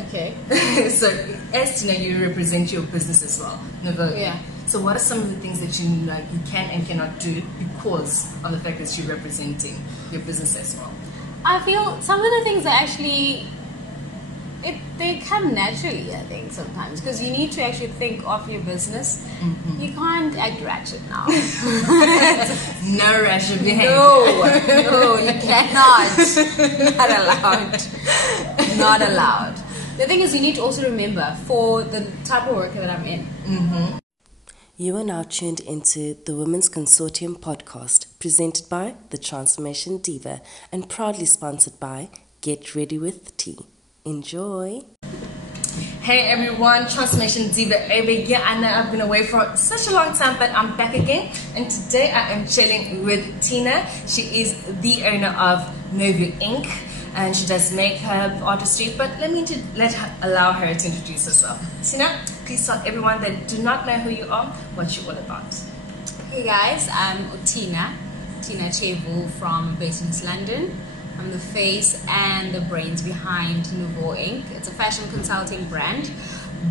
Okay. So as Tina, you represent your business as well, NuvoInk. Yeah. So what are some of the things that you can and cannot do because of the fact that you're representing your business as well? I feel some of the things are actually, they come naturally, I think, sometimes, because you need to actually think of your business. You can't act ratchet now. No ratchet behavior. No, you cannot. Not allowed. Not allowed. The thing is, you need to also remember, for the type of work that I'm in. You are now tuned into the Women's Consortium podcast, presented by The Transformation Diva and proudly sponsored by Get Ready with Tea. Enjoy. Hey everyone, Transformation Diva over here. I know I've been away for such a long time, but I'm back again. And today I am chilling with Tina. She is the owner of NuvoInk, and she does makeup, artistry. But allow her to introduce herself. Tina, please tell everyone that do not know who you are, what you're all about. Hey guys, I'm Tina Chevu from based in East London. I'm the face and the brains behind NuvoInk. It's a fashion consulting brand,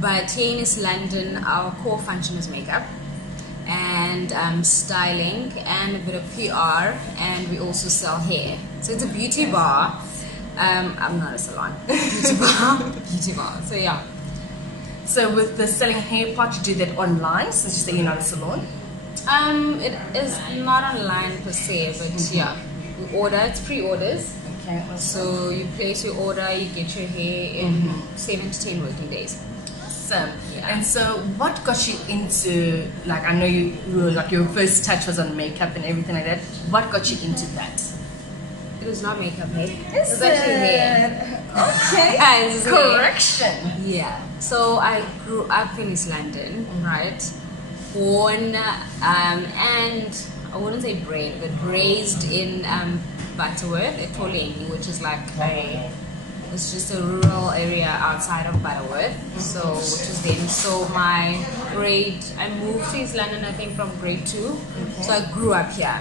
but here in East London, our core function is makeup and styling and a bit of PR, and we also sell hair. So it's a beauty bar. I'm not a salon. Beauty bar. So yeah. So with the selling hair part, you do that online, since you say you're not a salon? It is not online per se, but yeah. We order, it's pre-orders. Okay. Awesome. So you place your order, you get your hair in 7 to 10 working days. Awesome. Yeah. And so what got you into, like, I know you were, like, your first touch was on makeup and everything like that. What got you into that? It was not makeup, hey? It was actually hair. Okay. Yeah, correction. Yeah. So I grew up in East London, right? Born and I wouldn't say brain, but raised in Butterworth, Etolengi, which is like it's just a rural area outside of Butterworth. So, which is then, so I moved to East London, I think, from grade 2. Okay. So I grew up here.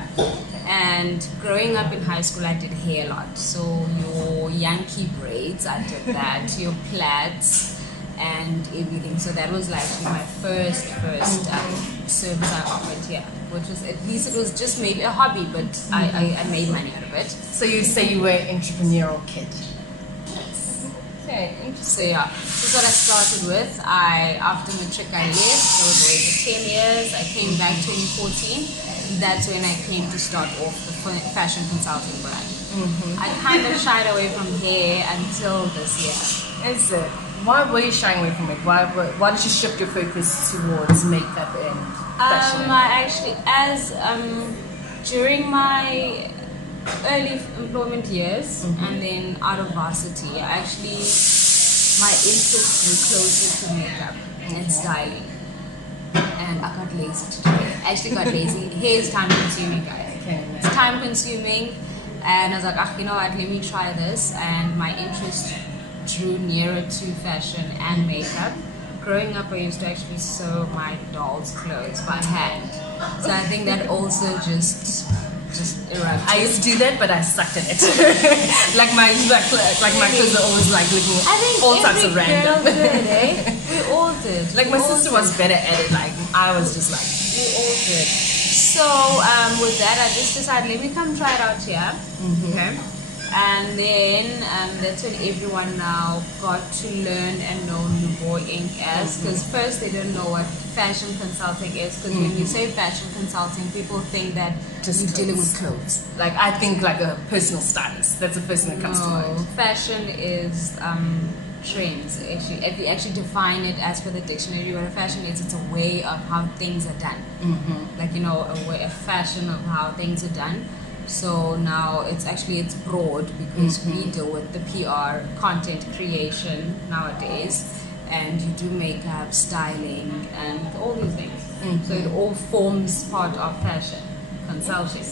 And growing up in high school, I did hair a lot. So your Yankee braids, I did that, your plaids and everything. So that was like my first service I offered here, which was, at least it was just maybe a hobby, but I made money out of it. So you say you were an entrepreneurial kid. Okay, interesting. So yeah, this is what I started with. After matric I left, I was away for 10 years. I came back 2014. That's when I came to start off the fashion consulting brand. I kind of shied away from hair until this year. Is it? Why were you shying away from it? Why did you shift your focus towards makeup and fashion? I actually, during my early employment years and then out of varsity, my interests were closer to makeup and styling. And I got lazy to do it. I actually got lazy. Hair is time consuming, guys. Okay, it's time consuming. And I was like, you know what, let me try this. And my interest drew nearer to fashion and makeup. Growing up, I used to actually sew my doll's clothes by hand. So I think that also just erupted. I used to do that, but I sucked at it. like my clothes are always like looking all types of random. Girl did, eh? We all did. Like my sister was better at it. Like I was just like, we all did. So with that, I just decided, let me come try it out here. Okay. And then that's when everyone now got to learn and know NuvoInk as, because first they don't know what fashion consulting is, because when you say fashion consulting, people think that just you're dealing with clothes. Like I think like a personal stylist. That's the first thing that comes to mind. Fashion is trends. If you actually define it as per the dictionary, what a fashion is, it's a way of how things are done. Like, you know, a fashion of how things are done. So now it's broad, because we deal with the PR, content creation nowadays, and you do makeup, styling, and all these things. So it all forms part of fashion consulting.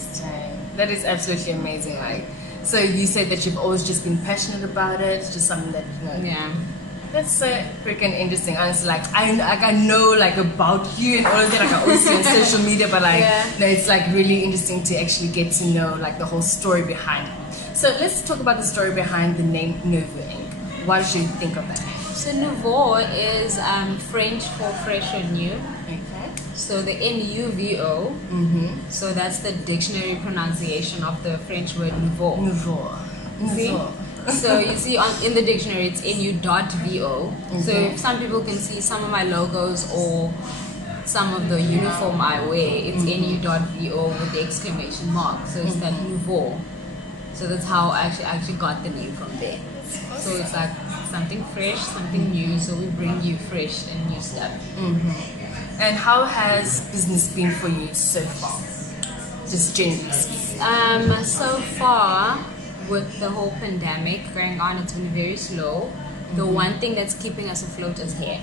That is absolutely amazing. Like, so you said that you've always just been passionate about it, just something that, you know. Yeah. That's so freaking interesting. Honestly, like I know like about you and all of that. Like I always see on social media, but like no, it's like really interesting to actually get to know like the whole story behind it. So let's talk about the story behind the name NuvoInk. Why did you think of that? So nouveau is French for fresh or new. Okay. So the NUVO. So that's the dictionary pronunciation of the French word nouveau. Nouveau. See? So you see in the dictionary it's NU.VO. So if some people can see some of my logos or some of the uniform I wear, it's NU.VO with the exclamation mark. So it's that nouveau. So that's how I actually got the name from there. So it's like something fresh, something new. So we bring you fresh and new stuff. And how has business been for you so far? Just generally speaking. So far, with the whole pandemic going on, it's been very slow. The one thing that's keeping us afloat is hair.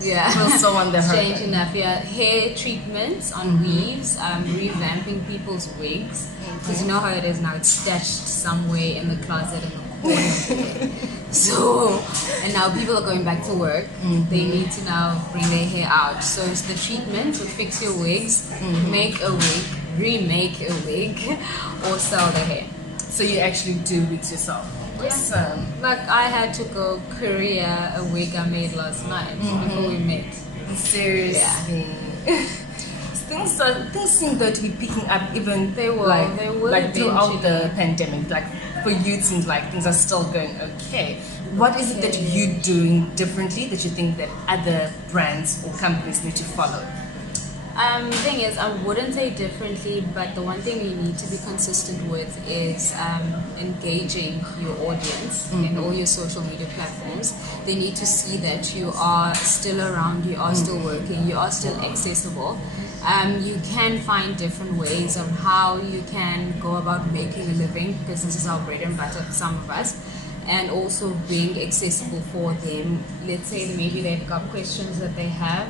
Yeah, We'll so on the strange enough, yeah. Hair treatments on weaves, revamping people's wigs. Because you know how it is now, it's stashed somewhere in the closet in the corner. So, and now people are going back to work. They need to now bring their hair out. So it's the treatment to fix your wigs, make a wig, remake a wig, or sell the hair. So you actually do wigs yourself? Yeah. Like I had to go courier a wig I made last night before we met. Seriously. Yeah. Things seem though to be picking up even They will like throughout eventually. the pandemic. Like for you it seems like things are still going okay. What is it that you're doing differently that you think that other brands or companies need to follow? The thing is, I wouldn't say differently, but the one thing you need to be consistent with is engaging your audience in all your social media platforms. They need to see that you are still around, you are still working, you are still accessible. You can find different ways of how you can go about making a living, because this is our bread and butter for some of us. And also being accessible for them. Let's say maybe they've got questions that they have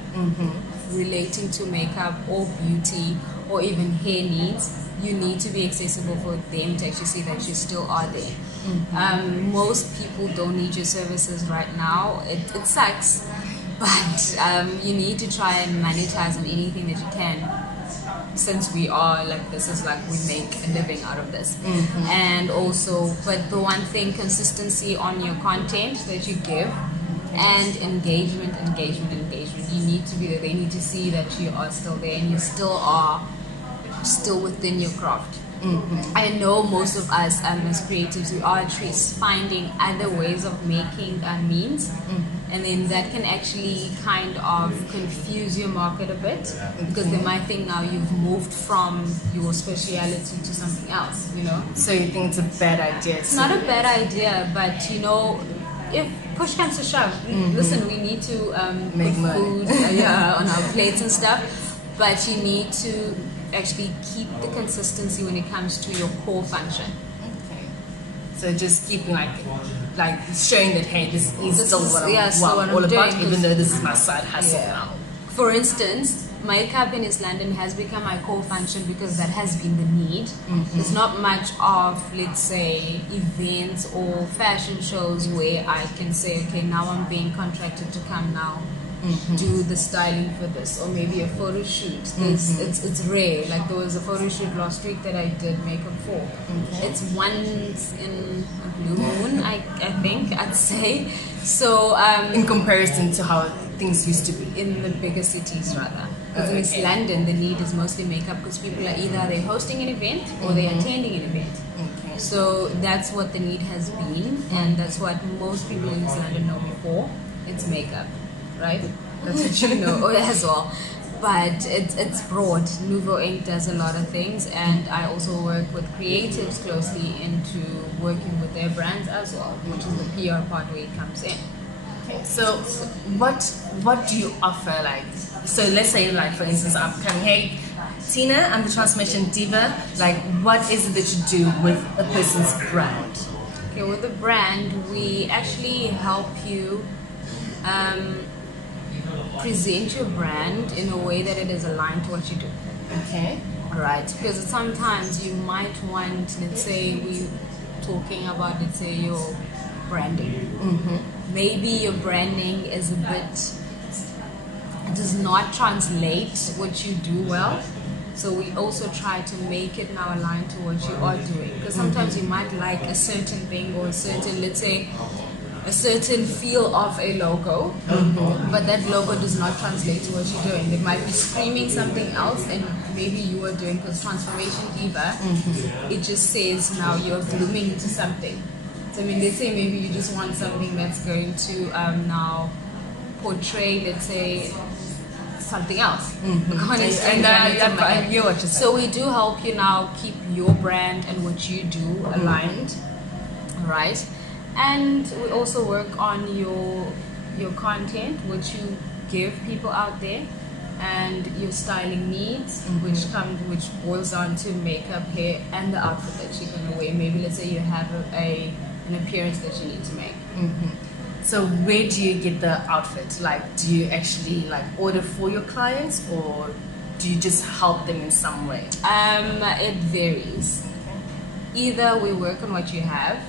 relating to makeup or beauty or even hair needs. You need to be accessible for them to actually see that you still are there. Most people don't need your services right now. It sucks, but you need to try and monetize on anything that you can. Since we are like, this is like we make a living out of this. And also, but the one thing, consistency on your content that you give, and engagement. You need to be there. They need to see that you are still there and you still within your craft. I know most of us as creatives, we are at least finding other ways of making means, and then that can actually kind of confuse your market a bit, because they might think now you've moved from your speciality to something else, you know. So you think it's a bad idea? It's not a bad idea, but you know, if push comes to shove, listen, we need to make put money. food on our plates and stuff, but you need to actually keep the consistency when it comes to your core function. Okay. So just keeping like showing that, hey, this is still what I'm all about, even though this is my side hustle now. For instance, makeup in East London has become my core function because that has been the need. There's not much of, let's say, events or fashion shows where I can say, okay, now I'm being contracted to come now do the styling for this, or maybe a photo shoot. It's rare. Like there was a photo shoot last week that I did makeup for. It's once in a blue moon, I think I'd say. So in comparison to how things used to be in the bigger cities, rather. Because in East London, the need is mostly makeup, because people are either they're hosting an event or they're attending an event. So that's what the need has been, and that's what most people in East London know before. It's makeup. Right? That's what you know as well. But it's broad. NuvoInk does a lot of things, and I also work with creatives closely into working with their brands as well, which is the PR part where it comes in. Okay. So what do you offer? Like, so let's say, like, for instance, I'm coming, hey Tina, I'm the Transformation Diva. Like, what is it that you do with a person's brand? Okay, with the brand, we actually help you present your brand in a way that it is aligned to what you do. Okay. Right, because sometimes you might want, let's say we're talking about, let's say, your branding. Maybe your branding is a bit, does not translate what you do well. So we also try to make it now aligned to what you are doing. Because sometimes you might like a certain thing or a certain, let's say, a certain feel of a logo, but that logo does not translate to what you're doing. It might be screaming something else, and maybe you are doing, because Transformation Diva, it just says now you're blooming into something. So I mean, let's say maybe you just want something that's going to now portray, let's say, something else. So we do help you now keep your brand and what you do aligned, right? And we also work on your content, which you give people out there, and your styling needs, which boils down to makeup, hair, and the outfit that you're gonna wear. Maybe let's say you have an appearance that you need to make. So where do you get the outfit? Like, do you actually like order for your clients, or do you just help them in some way? It varies. Either we work on what you have,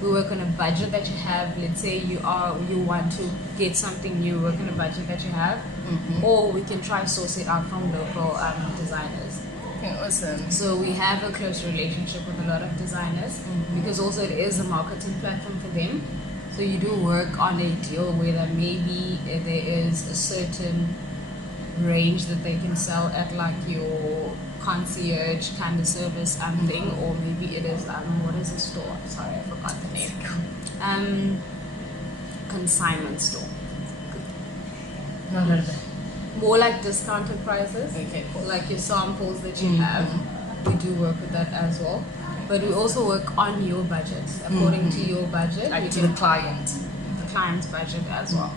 we work on a budget that you have. Let's say you want to get something new, work on a budget that you have, or we can try source it out from local designers. Okay, awesome. So we have a close relationship with a lot of designers, because also it is a marketing platform for them. So you do work on a deal where that maybe there is a certain range that they can sell at, like your concierge kind of service thing, or maybe it is what is the store? Sorry, I forgot the name. Consignment store. Not heard of that. More like discounted prices. Okay, cool. Like your samples that you have, we do work with that as well. But we also work on your budget, according to your budget. Like to the client. The client's budget as well.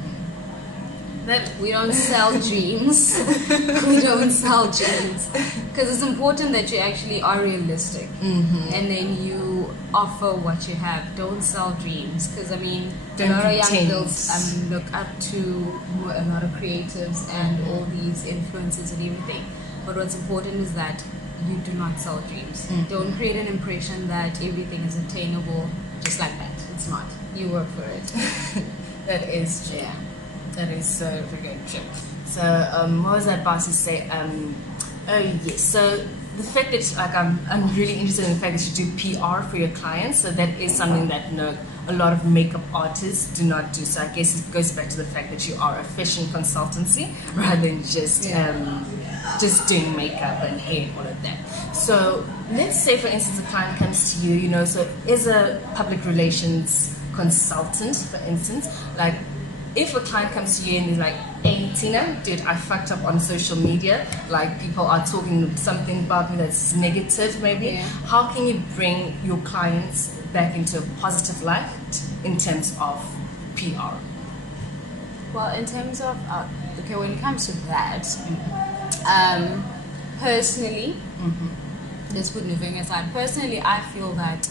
We don't sell dreams. We don't sell dreams. Because it's important that you actually are realistic. And then you offer what you have. Don't sell dreams. Because, I mean, a lot of young girls look up to a lot of creatives and all these influencers and everything. But what's important is that you do not sell dreams. Don't create an impression that everything is attainable just like that. It's not. You work for it. That is true. Yeah. That is so freaking true. So, what was I about to say? Oh yes. So the fact that I'm really interested in the fact that you do PR for your clients. So that is something that a lot of makeup artists do not do. So I guess it goes back to the fact that you are a fashion consultancy rather than just doing makeup and hair, all of that. So let's say, for instance, a client comes to you, so is a public relations consultant, for instance, like if a client comes to you and is like, hey Tina, dude, I fucked up on social media, like people are talking something about me that's negative maybe, how can you bring your clients back into a positive light in terms of PR? Well, in terms of, when it comes to that, personally, let's put NuvoInk aside. Personally, I feel that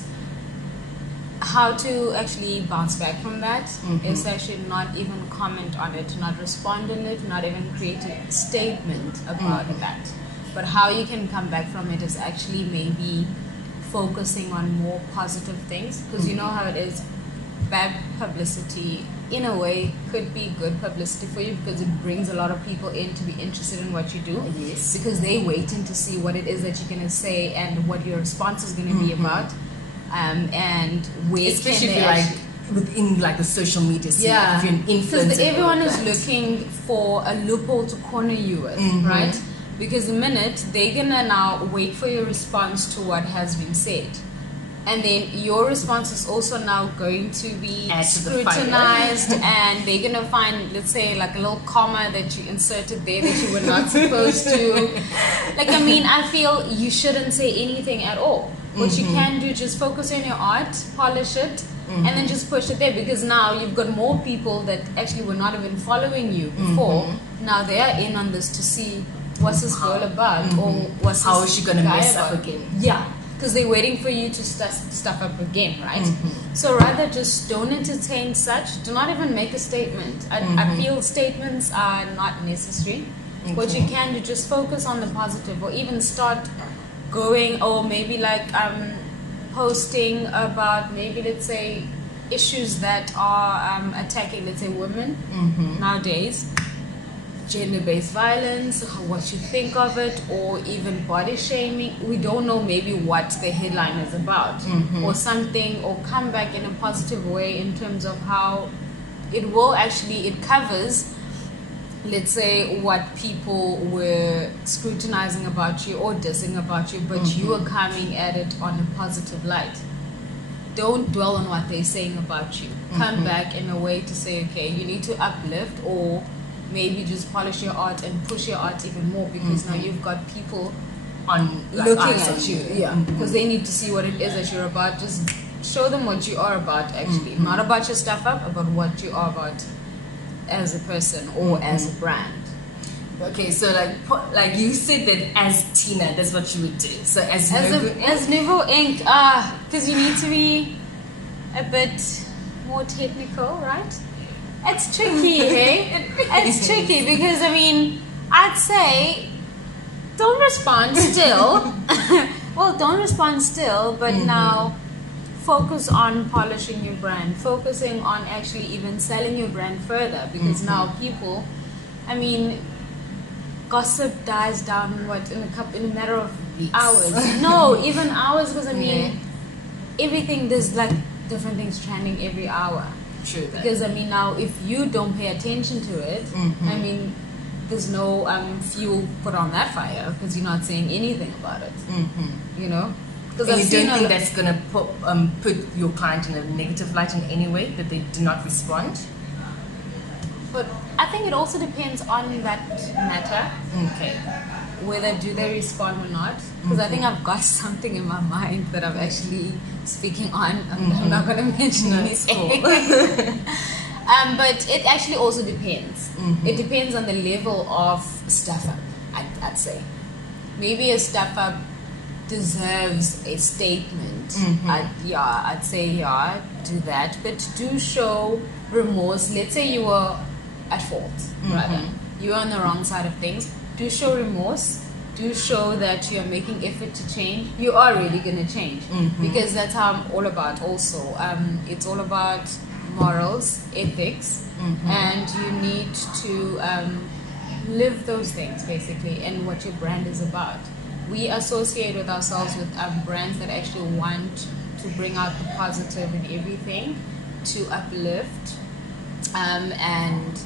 how to actually bounce back from that is actually not even comment on it, not respond on it, not even create a statement about that. But how you can come back from it is actually maybe focusing on more positive things, because you know how it is, bad publicity in a way could be good publicity for you, because it brings a lot of people in to be interested in what you do. Yes. Because they're waiting to see what it is that you're going to say and what your response is going to be about. And where especially if you're like within like the social media scene, if you're an influencer, because everyone is looking for a loophole to corner you with, right? Because the minute they're gonna now wait for your response to what has been said, and then your response is also now going to be scrutinized, and they're gonna find, let's say, like a little comma that you inserted there that you were not supposed to. Like, I mean, I feel you shouldn't say anything at all. What you can do, just focus on your art, polish it, and then just push it there, because now you've got more people that actually were not even following you before. Now they are in on this to see what's this girl about, or what's how this is she gonna mess about up again? Yeah, because they're waiting for you to stuff up again, right? So rather just don't entertain such. Do not even make a statement. I feel statements are not necessary. What you can do, just focus on the positive, or even start going, or maybe like posting about, maybe let's say, issues that are attacking, let's say, women nowadays. gender-based violence, what you think of it, or even body shaming. We don't know maybe what the headline is about, or something, or come back in a positive way in terms of how it will actually, it covers, let's say, what people were scrutinizing about you or dissing about you, but you are coming at it on a positive light. Don't dwell on what they're saying about you. Come back in a way to say, okay, you need to uplift, or maybe just polish your art and push your art even more, because now you've got people on looking at you. Yeah, because they need to see what it is that you're about. Just show them what you are about, actually. Not about your stuff up, about what you are about as a person or as a brand. Okay, so like you said that as Tina, that's what you would do. So as NuvoInk, because you need to be a bit more technical, right? It's tricky, hey? It's tricky because, I mean, I'd say don't respond still. Well, don't respond still, but now focus on polishing your brand, focusing on actually even selling your brand further, because now people, I mean, gossip dies down in a matter of hours. No, even hours, because I mean, everything, there's like different things trending every hour. True. Because I mean, now if you don't pay attention to it, I mean, there's no fuel put on that fire, because you're not saying anything about it. You know, because you don't think that's gonna put your client in a negative light in any way, that they do not respond? But I think it also depends on that matter. Okay. Whether do they respond or not. Because I think I've got something in my mind that I'm actually speaking on. I'm not going to mention anything. But it actually also depends. It depends on the level of stuff up, I'd say. Maybe a stuff up deserves a statement. I'd say do that. But do show remorse. Let's say you were at fault, rather. You're on the wrong side of things. Do show remorse. Do show that you are making effort to change. You are really going to change, because that's how I'm all about also. It's all about morals, ethics, and you need to live those things, basically, and what your brand is about. We associate with ourselves with brands that actually want to bring out the positive in everything, to uplift, and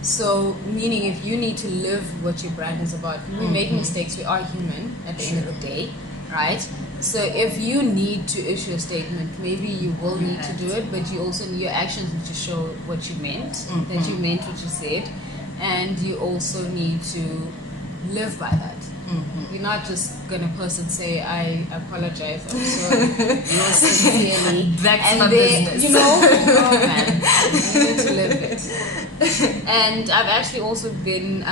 so, meaning if you need to live what your brand is about, we make mistakes, we are human at the end of the day, right? So if you need to issue a statement, maybe you will need to do it, but you also, your actions need to show what you meant, that you meant what you said, and you also need to live by that. You're not just gonna post and say, I apologize, I'm sorry, you're sincerely, that's and my business. You know, no man, you need to live it. And I've actually also been,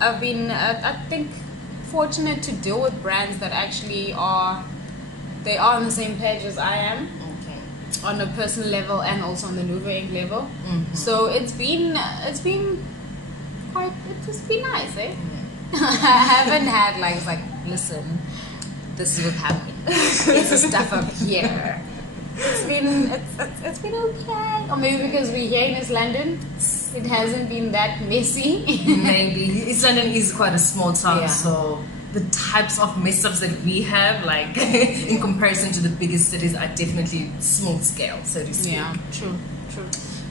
I think, fortunate to deal with brands that actually are on the same page as I am, on a personal level and also on the NuvoInk level. So it's been nice, eh? I haven't had like listen, this is what's happening. It's a stuff up here. It's been okay. Or maybe because we're here in East London, it hasn't been that messy. Maybe East London is quite a small town, so the types of mess ups that we have, like in comparison to the biggest cities, are definitely small scale, so to speak. Yeah, true.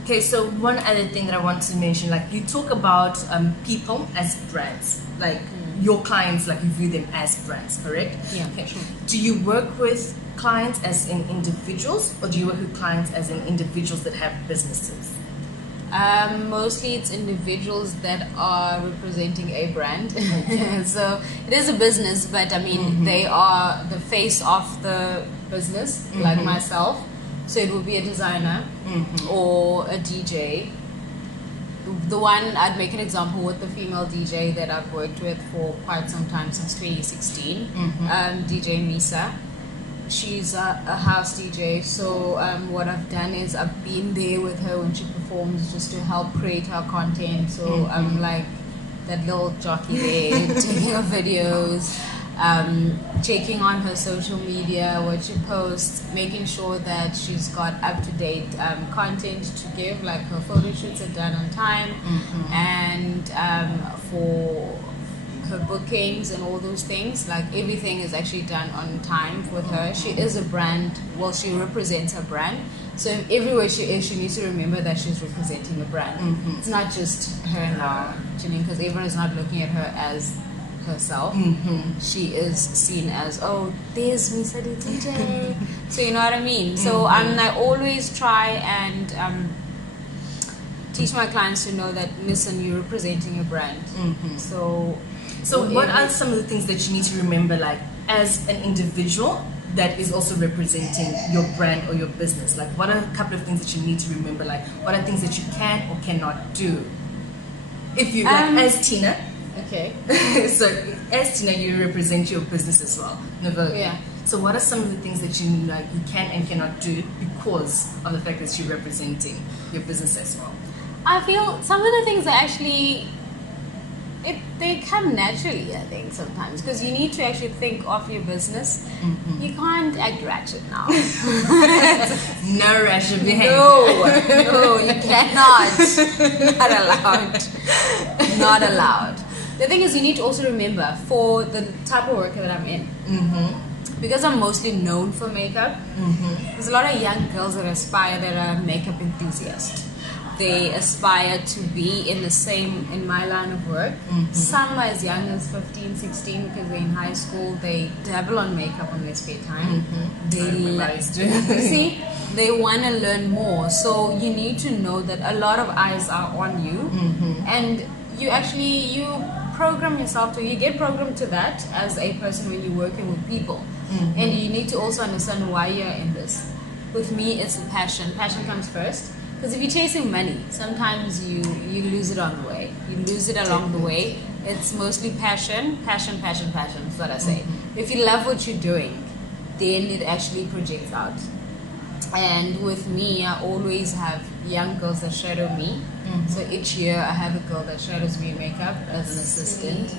Okay, so one other thing that I want to mention, like you talk about people as brands, like your clients, like you view them as brands, correct? Yeah, okay. true. Do you work with clients as in individuals, or do you work with clients as in individuals that have businesses? Mostly it's individuals that are representing a brand. So it is a business, but I mean they are the face of the business, like myself. So it would be a designer or a DJ. The one, I'd make an example with the female DJ that I've worked with for quite some time, since 2016, DJ Misa. She's a house DJ, so what I've done is I've been there with her when she performs, just to help create her content. So I'm like that little jockey there, taking her videos. checking on her social media, what she posts, making sure that she's got up-to-date content to give, like her photo shoots are done on time, and for her bookings and all those things, like everything is actually done on time with her. She is a brand, well, she represents her brand, so everywhere she is, she needs to remember that she's representing the brand. It's not just her now, because everyone is not looking at her as herself. She is seen as, oh, there's Misa DJ. So you know what I mean. So I always try and teach my clients to know that, listen, you're representing a brand. So what are some of the things that you need to remember, like as an individual that is also representing your brand or your business? Like, what are a couple of things that you need to remember? Like, what are things that you can or cannot do? If you, like, as Tina. Okay. So, as Tina, you represent your business as well, NuvoInk. Yeah. So, what are some of the things that you can and cannot do because of the fact that you're representing your business as well? I feel some of the things are actually, they come naturally, I think, sometimes, because you need to actually think of your business. You can't act ratchet now. No ratchet behavior. No, you cannot. Not allowed. Not allowed. The thing is, you need to also remember, for the type of work that I'm in, because I'm mostly known for makeup, there's a lot of young girls that aspire, that are makeup enthusiasts. They aspire to be in my line of work. Some are as young as 15, 16, because they're in high school. They dabble on makeup on their spare time. See, they want to learn more. So you need to know that a lot of eyes are on you, and you program yourself to, you get programmed to that as a person when you're working with people. And you need to also understand why you're in this. With me, it's the passion. Passion comes first. Because if you're chasing money, sometimes you lose it on the way. You lose it along the way. It's mostly passion. That's what I say. If you love what you're doing, then it actually projects out. And with me, I always have young girls that shadow me. So each year I have a girl that shadows me in makeup as an assistant.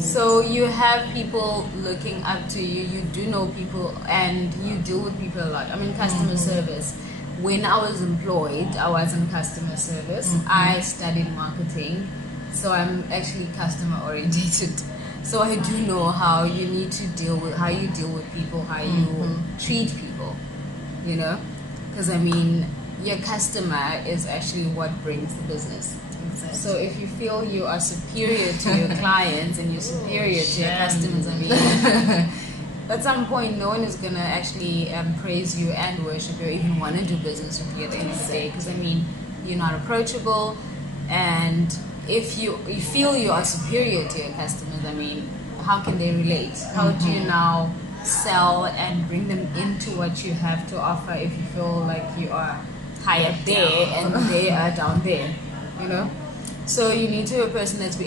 So you have people looking up to you. You do know people, and you deal with people a lot. I mean, customer service. When I was employed, I was in customer service. I studied marketing, so I'm actually customer orientated. So I do know how you need to deal with, how you deal with people, how you treat people, you know? Because I mean, your customer is actually what brings the business. Exactly. So if you feel you are superior to your clients and you're superior to your customers, I mean, at some point, no one is going to actually praise you and worship you, or even want to do business with you at the end of the day. Because, I mean, you're not approachable. And if you feel you are superior to your customers, I mean, how can they relate? How do you now sell and bring them into what you have to offer if you feel like you are high up there and they are down there, you know? So you need to be a person that's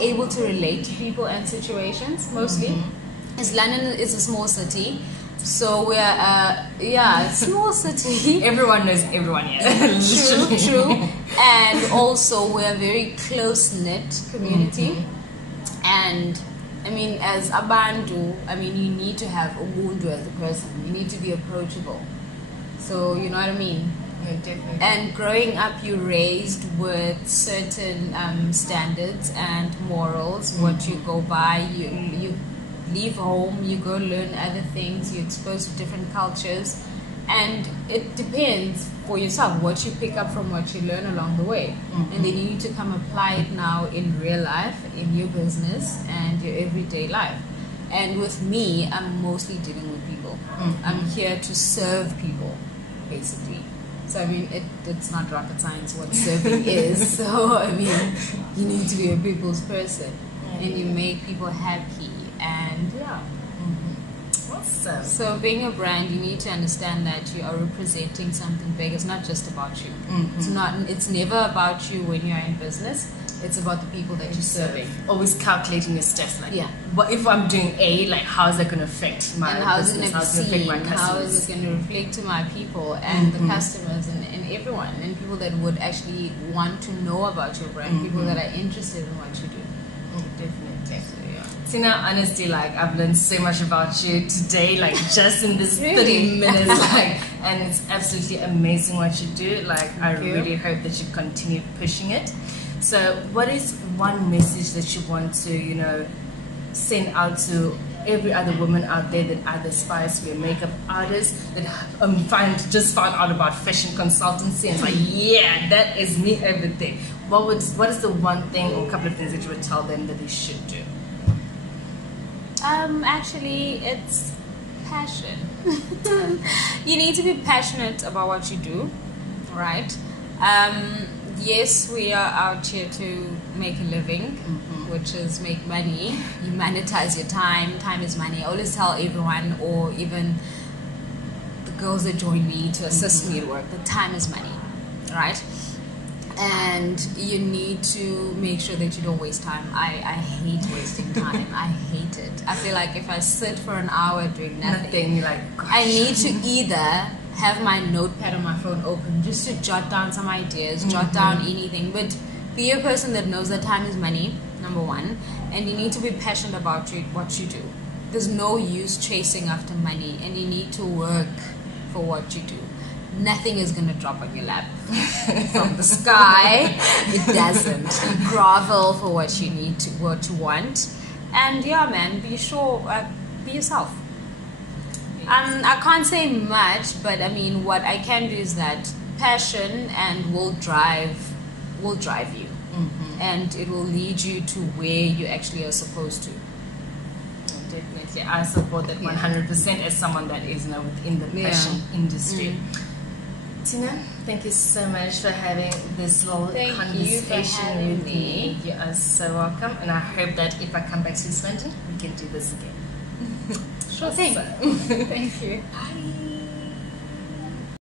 able to relate to people and situations, mostly. As London is a small city, so we're small city. Everyone knows everyone here. True. And also we're a very close-knit community. And I mean, as Abantu, I mean, you need to have Ubuntu as a person. You need to be approachable. So you know what I mean? Yeah, definitely. And growing up, you're raised with certain standards and morals. What you go by, you leave home, you go learn other things, you're exposed to different cultures, and it depends for yourself what you pick up from what you learn along the way. And then you need to come apply it now in real life, in your business and your everyday life. And with me, I'm mostly dealing with people. I'm here to serve people, basically. So I mean, it's not rocket science what serving is. So I mean, you need to be a people's person, and you make people happy. And Awesome. So being a brand, you need to understand that you are representing something big. It's not just about you. It's never about you when you're in business. It's about the people that you're serving. Always calculating your steps, like, but if I'm doing A, like, how is that going to affect my business? How is it going to affect my customers? How is it going to reflect to my people and the customers and everyone, and people that would actually want to know about your brand, people that are interested in what you do. Definitely. Tina, honestly, like, I've learned so much about you today, like, just in this 30 minutes, like, and it's absolutely amazing what you do. Like, I really hope that you continue pushing it. So what is one message that you want to, you know, send out to every other woman out there that either aspires to be a makeup artist, that just found out about fashion consultancy and like, yeah, that is me, everything. What is the one thing or a couple of things that you would tell them that they should do? Actually, it's passion. You need to be passionate about what you do, right? Yes, we are out here to make a living, which is make money. You monetize your time. Time is money. I always tell everyone, or even the girls that join me to assist me at work, that time is money, right? And you need to make sure that you don't waste time. I hate wasting time. I hate it. I feel like if I sit for an hour doing nothing, like, I need to either have my notepad on my phone open just to jot down some ideas, jot down anything. But be a person that knows that time is money, number one, and you need to be passionate about what you do. There's no use chasing after money, and you need to work for what you do. Nothing is going to drop on your lap from the sky. It doesn't. You grovel for what you need to, what you want. And yeah, man, be sure, be yourself. I can't say much, but I mean, what I can do is that passion and will drive you. And it will lead you to where you actually are supposed to. Definitely. I support that 100% as someone that is now within the fashion industry. Tina, thank you so much for having this little conversation with me. You are so welcome, and I hope that if I come back to East London, we can do this again. Sure thing. Thank you. Bye.